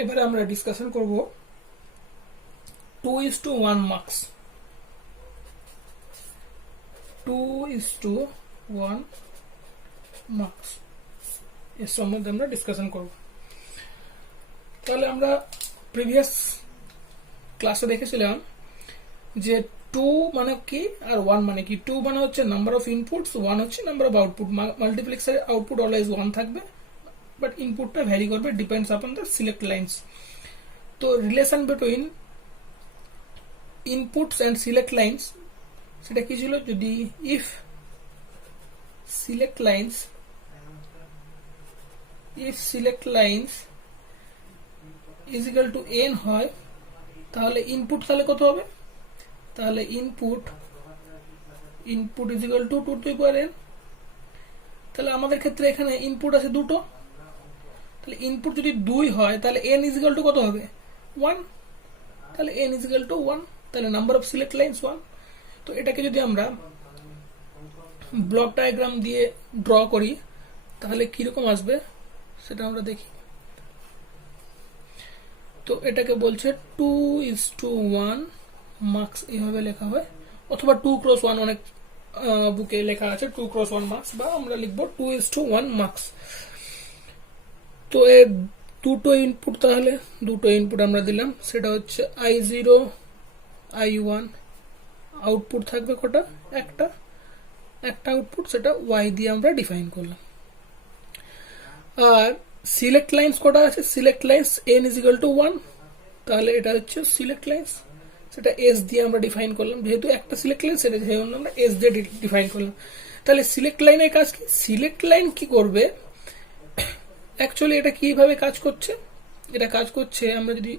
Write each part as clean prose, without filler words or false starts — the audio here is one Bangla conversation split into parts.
এবারে আমরা ডিসকাশন করব 2:1 মার্কস। 2:1 মার্কস এর সম্বন্ধে আমরা ডিসকাশন করব। তাহলে আমরা প্রিভিয়াস ক্লাসে দেখেছিলাম যে 2 মানে কি আর 1 মানে কি। 2 মানে হচ্ছে নাম্বার অফ ইনপুটস, 1 হচ্ছে নাম্বার অফ আউটপুট। মাল্টিপ্লেক্সারের আউটপুট অলওয়েজ 1 থাকবে, বাট ইনপুটটা ভ্যারি করবে, depends upon the select lines. তো relation between inputs and select lines সেটা কি ছিল? যদি if select lines is equal to n হয়, তাহলে ইনপুট তাহলে কত হবে? তাহলে input is equal to 2 to the power n। তাহলে আমাদের ক্ষেত্রে এখানে ইনপুট আছে দুটো, তাহলে ইনপুট যদি 2 হয় তাহলে n ইজ ইকুয়াল টু কত হবে? 1। তাহলে n ইজ ইকুয়াল টু 1, তাহলে নাম্বার অফ সিলেক্ট লাইন্স 1। তো এটাকে যদি আমরা ব্লক ডায়াগ্রাম দিয়ে ড্র করি তাহলে কিরকম আসবে সেটা আমরা দেখি। তো এটাকে বলছে 2:1 মার্কস, এইভাবে লেখা হয়, অথবা 2x1, অনেক বুকে লেখা আছে 2x1 মার্কস, বা আমরা লিখবো 2:1 মার্কস। তো এর দুটো ইনপুট, তাহলে দুটো ইনপুট আমরা দিলাম, সেটা হচ্ছে I0 I1। আউটপুট থাকবে কটা? একটা আউটপুট, সেটা y দিয়ে আমরা ডিফাইন করলাম। আর সিলেক্ট লাইন্স কটা আছে? Select lines n is equal to 1, তাহলে এটা হচ্ছে সিলেক্ট লাইন্স, সেটা s দিয়ে আমরা ডিফাইন করলাম। যেহেতু একটা সিলেক্ট লাইন, সেটা যেহেতু আমরা s দিয়ে ডিফাইন করলাম। তাহলে সিলেক্ট লাইনের কাজ কি? সিলেক্ট লাইন কি করবে? অ্যাকচুয়ালি এটা কিভাবে কাজ করছে? এটা কাজ করছে, আমরা যদি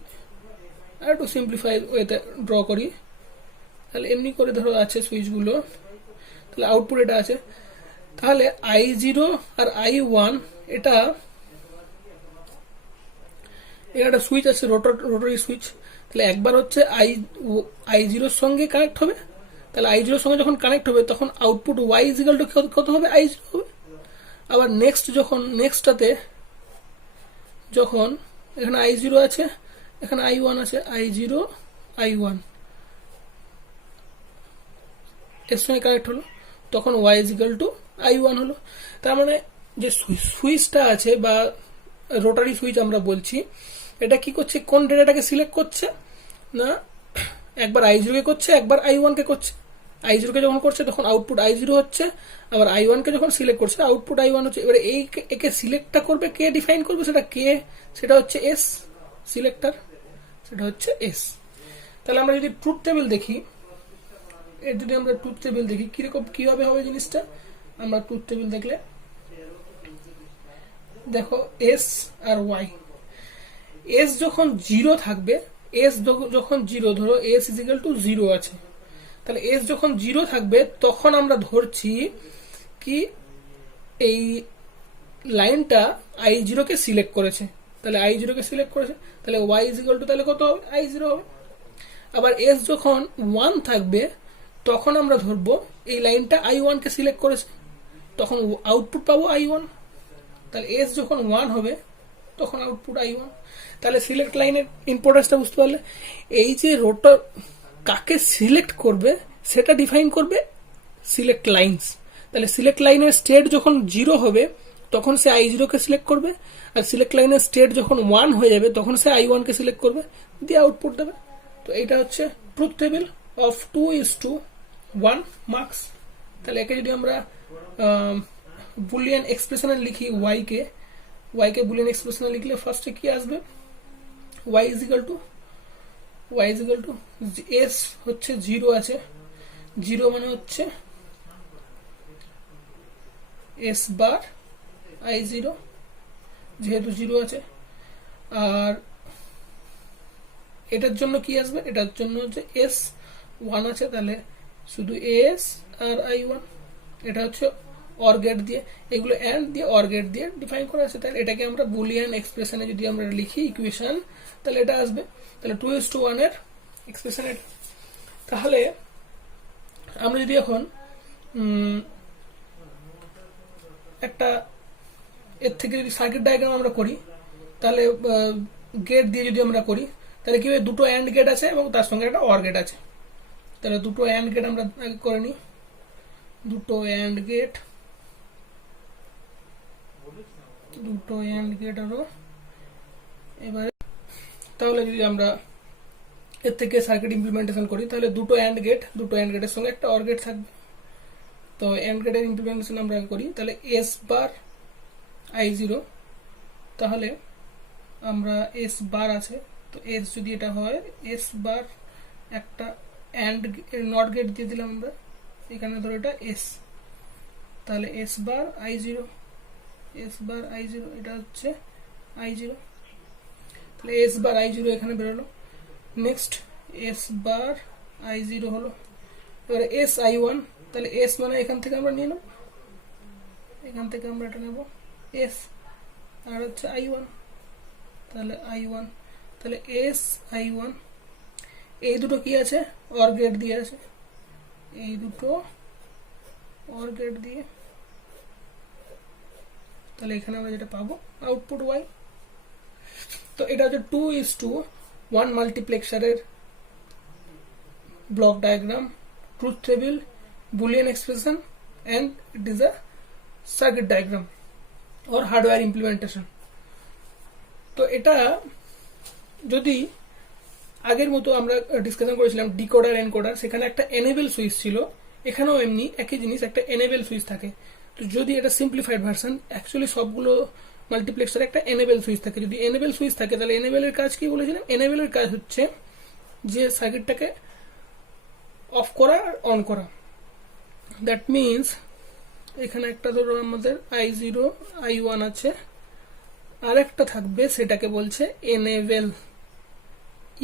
একটু সিম্পলিফাই ওয়েতে ড্র করি, তাহলে এমনি করে ধরো আছে সুইচগুলো, তাহলে আউটপুট এটা আছে, তাহলে I0 আর I1 এটা একটা সুইচ আছে, রোটারি সুইচ। তাহলে একবার হচ্ছে I0 এর সঙ্গে কানেক্ট হবে, তাহলে I0 এর সঙ্গে যখন কানেক্ট হবে তখন output y is equal two কত হবে? I0 হবে। আবার নেক্সটটাতে যখন এখানে I0 আছে, এখানে I1 আছে, I0 I1 এর সঙ্গে কানেক্ট হলো, তখন y is equal two I1 হলো। তার মানে যে সুইচটা আছে বা রোটারি সুইচ আমরা বলছি, এটা কি করছে? কোন ডেটাটাকে সিলেক্ট করছে না, একবার I0 কে করছে, একবার I1 কে করছে। I0 কে যখন করছে তখন আউটপুট I0 হচ্ছে, আবার I1 কে যখন সিলেক্ট করছে আউটপুট I1 হচ্ছে। এবারে একে সিলেক্টটা করবে কে? ডিফাইন করবে সেটা কে? সেটা হচ্ছে S সিলেক্টর, সেটা হচ্ছে S। তাহলে আমরা যদি ট্রুথ টেবিল দেখি, কিরকম কিভাবে হবে জিনিসটা, আমরা ট্রুথ টেবিল দেখলে দেখো S আর Y, S যখন 0 থাকবে, যখন 0, ধরো S ইজ ইকুয়াল টু 0 আছে, তাহলে S যখন 0 থাকবে তখন আমরা ধরছি কি এই লাইনটা I0 কে সিলেক্ট করেছে, তাহলে I0 কে সিলেক্ট করেছে, তাহলে y ইজ ইকুয়াল টু তাহলে কত হবে? I0 হবে। আবার S যখন 1 থাকবে তখন আমরা ধরবো এই লাইনটা I1 কে সিলেক্ট করেছে, তখন আউটপুট পাবো I1। তাহলে S যখন 1 হবে তখন আউটপুট I1। তাহলে সিলেক্ট লাইনের ইম্পর্টেন্সটা বুঝতে পারলে, এই যে রোটার কাকে সিলেক্ট করবে সেটা ডিফাইন করবে সিলেক্ট লাইন্স। তাহলে সিলেক্ট লাইনের স্টেট যখন 0 হবে তখন সে I0 কে সিলেক্ট করবে, আর সিলেক্ট লাইনের স্টেট যখন 1 হয়ে যাবে তখন সে I1 কে সিলেক্ট করবে, দিয়ে আউটপুট দেবে। তো এইটা হচ্ছে ট্রুথ টেবিল অফ 2:1 মার্কস। তাহলে একে যদি আমরা বুলিয়ান এক্সপ্রেশনে লিখি, y কে বুলিয়ান এক্সপ্রেশনে লিখলে ফার্স্টে কি আসবে? y is equal two s হচ্ছে 0 আছে, 0 মানে হচ্ছে s বার I0, যেহেতু 0 আছে। আর এটার জন্য কি আসবে? এটার জন্য হচ্ছে s 1 আছে, তাহলে শুধু s আর I1। এটা হচ্ছে অর গেট দিয়ে, এগুলো এন্ড দিয়ে অর গেট দিয়ে ডিফাইন করা আছে। তাহলে এটাকে আমরা বুলিয়ান এক্সপ্রেশনে যদি আমরা লিখি ইকুয়েশন, তাহলে এটা আসবে। তাহলে 2:1 এর এক্সপ্রেশন এটা। তাহলে আমরা যদি এখন একটা এর থেকে যদি সার্কিট ডায়াগ্রাম আমরা করি, তাহলে গেট দিয়ে যদি আমরা করি তাহলে কি হবে, দুটো অ্যান্ড গেট আছে এবং তার সঙ্গে একটা অর গেট আছে। তাহলে দুটো অ্যান্ড গেট আমরা আগে করে নিই, দুটো অ্যান্ড গেট আরো। এবারে তাহলে যদি আমরা এর থেকে সার্কিট ইমপ্লিমেন্টেশন করি তাহলে দুটো অ্যান্ড গেটের সঙ্গে একটা অর গেট থাকবে। তো অ্যান্ড গেটের ইমপ্লিমেন্টেশন আমরা করি তাহলে এস বার আই জিরো, তাহলে আমরা এস বার আছে, তো এস যদি এটা হয় এস বার একটা অ্যান্ড নট গেট দিয়ে দিলাম আমরা এখানে, ধরো এটা এস, তাহলে এস বার আই জিরো এটা হচ্ছে আই জিরো, তাহলে এস বার আই জিরো এখানে বেরোলো। Next S bar I zero হলো, এবারে এস আই ওয়ান, তাহলে এস মানে এখান থেকে আমরা নিয়ে নেব, এখান থেকে আমরা এটা নেব এস, আর হচ্ছে আই ওয়ান, তাহলে আই ওয়ান, তাহলে এস আই ওয়ান। এই দুটো কি আছে, অর গেট দিয়ে আছে, এই দুটো অর গেট দিয়ে, তাহলে এখানে আমরা যেটা পাবো আউটপুট ওয়াই। তো এটা হচ্ছে 2:1 মাল্টিপ্লেক্সারের block diagram, truth table, Boolean expression, and it is a circuit diagram or hardware implementation. তো এটা যদি আগের মতো আমরা ডিসকাশন করেছিলাম ডিকোডার এনকোডার, সেখানে একটা এনেবল সুইচ ছিল, এখানেও এমনি একই জিনিস, একটা এনেবল সুইচ থাকে। তো যদি এটা সিম্পলিফাইড ভার্সন, অ্যাকচুয়ালি সবগুলো মাল্টিপ্লেক্সারে একটা এনেবল সুইচ থাকে। যদি এনেবল সুইচ থাকে তাহলে এনেবলের কাজ কি বলেছিলাম, এনেবলের কাজ হচ্ছে যে সার্কিটটাকে অফ করা আর অন করা। দ্যাট মিনস এখানে একটা ধরো আমাদের আই জিরো আই ওয়ান আছে, আর একটা থাকবে সেটাকে বলছে এনেবল,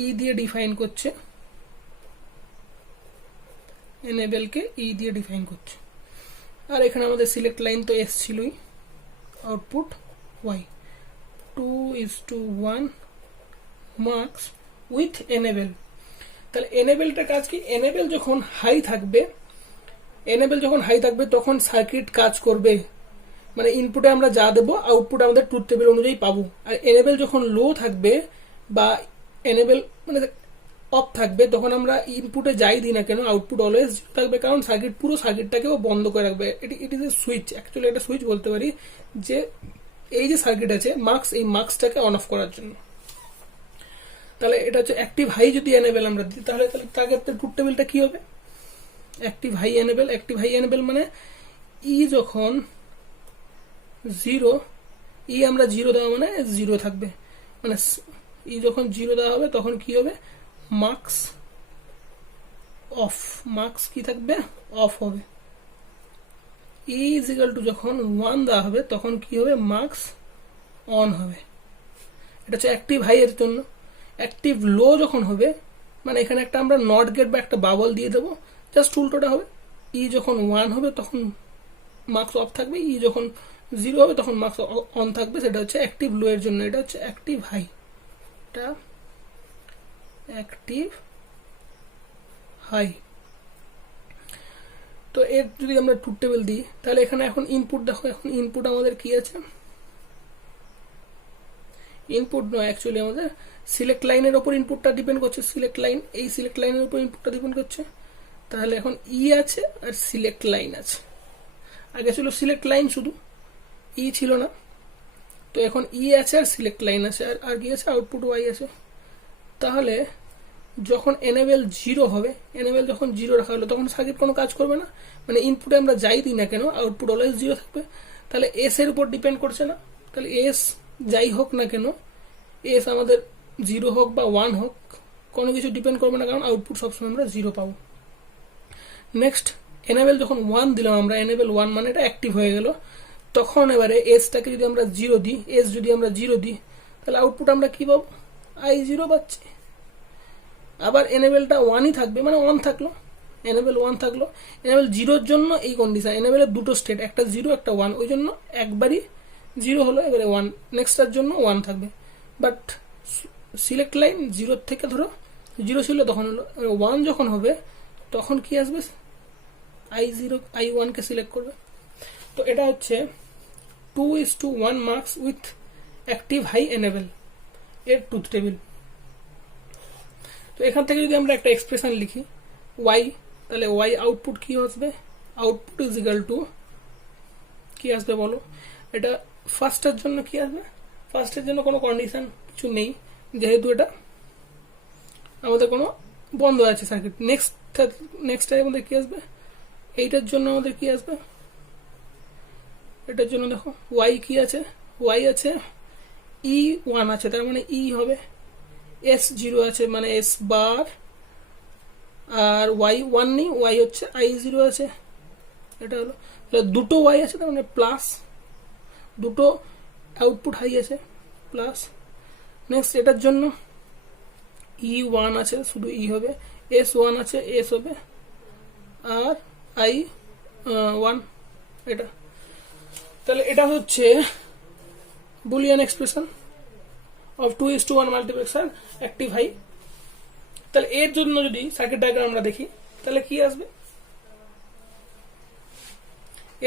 ই দিয়ে ডিফাইন করছে, এনেবলকে ই দিয়ে ডিফাইন করছে। আর এখানে আমাদের সিলেক্ট লাইন তো এস ছিলই, output y. 2:1 mux with enable. তাহলে এনেবলটার কাজ কি, এনেবল যখন হাই থাকবে তখন সার্কিট কাজ করবে, মানে ইনপুটে আমরা যা দেবো আউটপুট আমাদের ট্রুথ টেবিল অনুযায়ী পাবো। আর এনেবল যখন লো থাকবে বা এনেবল মানে অফ থাকবে তখন আমরা ইনপুটে যাই দিই না কেন আউটপুট অলওয়েজ থাকবে, কারণ পুরো সার্কিটটাকেও বন্ধ করে রাখবে। It is a switch, actually এটা সুইচ বলতে পারি, যে এই যে সার্কিট আছে এই মার্কসটাকে অন অফ করার জন্য। তাহলে এটা হচ্ছে অ্যাক্টিভ হাই যদি এনেবল আমরা দিই, তাহলে তার ক্ষেত্রে ট্রুথ টেবিলটা কি হবে, অ্যাক্টিভ হাই এনেবল মানে ই যখন জিরো, ই আমরা জিরো দেওয়া মানে জিরো থাকবে, মানে ই যখন জিরো দেওয়া হবে তখন কি হবে, মার্কস অফ, মার্কস কি থাকবে, অফ হবে। ই ইজ ইকুয়াল টু যখন 1 দেওয়া হবে তখন কি হবে, মার্কস অন হবে। এটা হচ্ছে অ্যাক্টিভ হাই এর জন্য। অ্যাক্টিভ লো যখন হবে, মানে এখানে একটা আমরা নট গেট বা একটা বাবল দিয়ে দেবো, জাস্ট উল্টোটা হবে। ই যখন 1 হবে তখন মার্কস অফ থাকবে, ই যখন 0 হবে তখন মার্কস অন থাকবে। সেটা হচ্ছে অ্যাক্টিভ লো এর জন্য, এটা হচ্ছে অ্যাক্টিভ হাই, এটা অ্যাক্টিভ হাই। তো এর যদি আমরা ট্রুথ টেবিল দিই তাহলে এখানে এখন ইনপুট দেখো, এখন ইনপুট আমাদের কি আছে, ইনপুট নয় অ্যাকচুয়ালি আমাদের সিলেক্ট লাইনের ওপর ইনপুটটা ডিপেন্ড করছে, সিলেক্ট লাইন, এই সিলেক্ট লাইনের উপর ইনপুটটা ডিপেন্ড করছে। তাহলে এখন ই আছে আর সিলেক্ট লাইন আছে, আগে ছিল সিলেক্ট লাইন শুধু, ই ছিল না। তো এখন ই আছে আর সিলেক্ট লাইন আছে, আর কি আছে, আউটপুট ওয়াই আছে। তাহলে যখন এনেবল জিরো হবে, এনেবল যখন জিরো রাখা হলো তখন সার্কিট কোনো কাজ করবে না, মানে ইনপুটে আমরা যাই দিই না কেন আউটপুট অলওয়েজ জিরো থাকবে। তাহলে এস এর উপর ডিপেন্ড করছে না, তাহলে এস যাই হোক না কেন, এস আমাদের জিরো হোক বা 1 হোক কোনো কিছু ডিপেন্ড করবে না, কারণ আউটপুট সবসময় আমরা জিরো পাবো। নেক্সট এনেবল যখন 1 দিলাম আমরা, এনেবল 1 মানে এটা অ্যাক্টিভ হয়ে গেল, তখন এবারে এসটাকে যদি আমরা জিরো দিই, তাহলে আউটপুট আমরা কি পাবো, আই জিরো পাচ্ছি। আবার এনেবলটা 1ই থাকবে, মানে 1 থাকলো, এনেবল 1 থাকলো। এনেবল জিরোর জন্য এই কন্ডিশন, এনেবলের দুটো স্টেট, একটা 0 একটা 1, ওই জন্য একবারই 0 হলো, এবারে 1, নেক্সটটার জন্য 1 থাকবে। বাট সিলেক্ট লাইন 0 থেকে ধরো 0 ছিল তখন হলো, 1 যখন হবে তখন কি আসবে, i0 i1 কে সিলেক্ট করবে। তো এটা হচ্ছে 2:1 mux with active high enable. এর ট্রুথ টেবিল। তো এখান থেকে যদি আমরা একটা এক্সপ্রেশন লিখি ওয়াই, তাহলে ওয়াই আউটপুট কি আসবে, আউটপুট ইজ ইকাল টু কি আসবে বলো, এটা ফার্স্টের জন্য কি আসবে, ফার্স্টের জন্য কোনো কন্ডিশন কিছু নেই যেহেতু এটা আমাদের কোনো বন্ধ আছে সার্কিট। নেক্সট আমাদের কি আসবে, এইটার জন্য আমাদের কি আসবে, এটার জন্য দেখো ওয়াই কি আছে, ওয়াই আছে ই ওয়ান আছে, তার মানে ই হবে, এস জিরো আছে মানে এস বার, আর ওয়াই ওয়ান নেই, ওয়াই হচ্ছে আই জিরো আছে, এটা হলো, তাহলে দুটো ওয়াই আছে তার মানে প্লাস, দুটো আউটপুট হাই আছে প্লাস। নেক্সট এটার জন্য ই ওয়ান আছে, শুধু ই হবে, এস ওয়ান আছে এস হবে, আর আই ওয়ান এটা। তাহলে এটা হচ্ছে Boolean expression of 2:1 multiplexer active high. তাহলে এর জন্য যদি সার্কিট ডায়াগ্রাম আমরা দেখি তাহলে কি আসবে,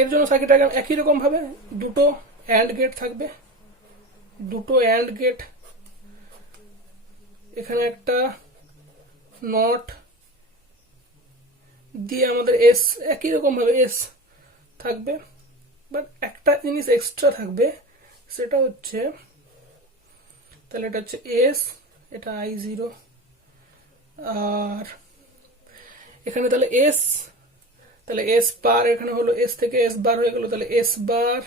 এর জন্য সার্কিট ডায়াগ্রাম একই রকম ভাবে দুটো অ্যান্ড গেট থাকবে, দুটো অ্যান্ড গেট, এখানে একটা নট দিয়ে আমাদের এস একই রকম ভাবে এস থাকবে, বাট একটা জিনিস এক্সট্রা থাকবে, সেটা হচ্ছে তাহলে এটা হচ্ছে এস, এটা আই জিরো, আর এখানে তাহলে এস, তাহলে এস বার এখানে হলো এস থেকে এস বার হয়ে গেল, তাহলে এস বার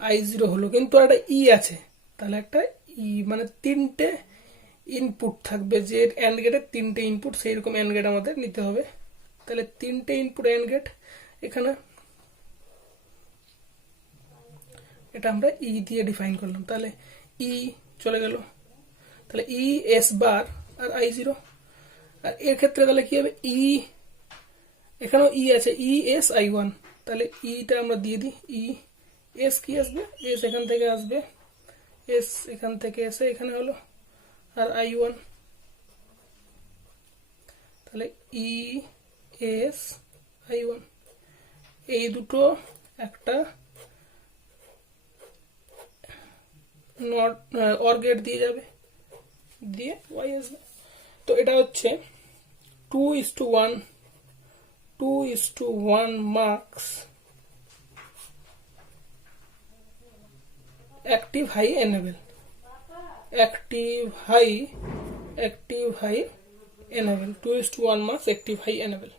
আই জিরো হলো, কিন্তু একটা ই আছে, তাহলে একটা ই মানে তিনটে ইনপুট থাকবে, যে অ্যান্ড গেটের তিনটে ইনপুট সেই রকম অ্যান্ড গেট আমাদের নিতে হবে। তাহলে তিনটে ইনপুট অ্যান্ড গেট, এখানে এটা আমরা ই দিয়ে ডিফাইন করলাম, তাহলে ই চলে গেল, তাহলে E S bar R I zero, R এর ক্ষেত্রে তাহলে কি হবে, ই এখানেও ই আছে ই এস আই ওয়ান, তাহলে ইটা আমরা দিয়ে দিই, ই এস কি আসবে, এস এখান থেকে আসবে, এস এখান থেকে এসে এখানে হলো, আর আই ওয়ান, তাহলে ই এস আই ওয়ান, এই দুটো একটা নট অর গেট দিয়ে যাবে, দিয়ে ওয়াই আসবে। তো এটা হচ্ছে 2:1 mux active high enable, active high enable, 2:1 mux active high enable.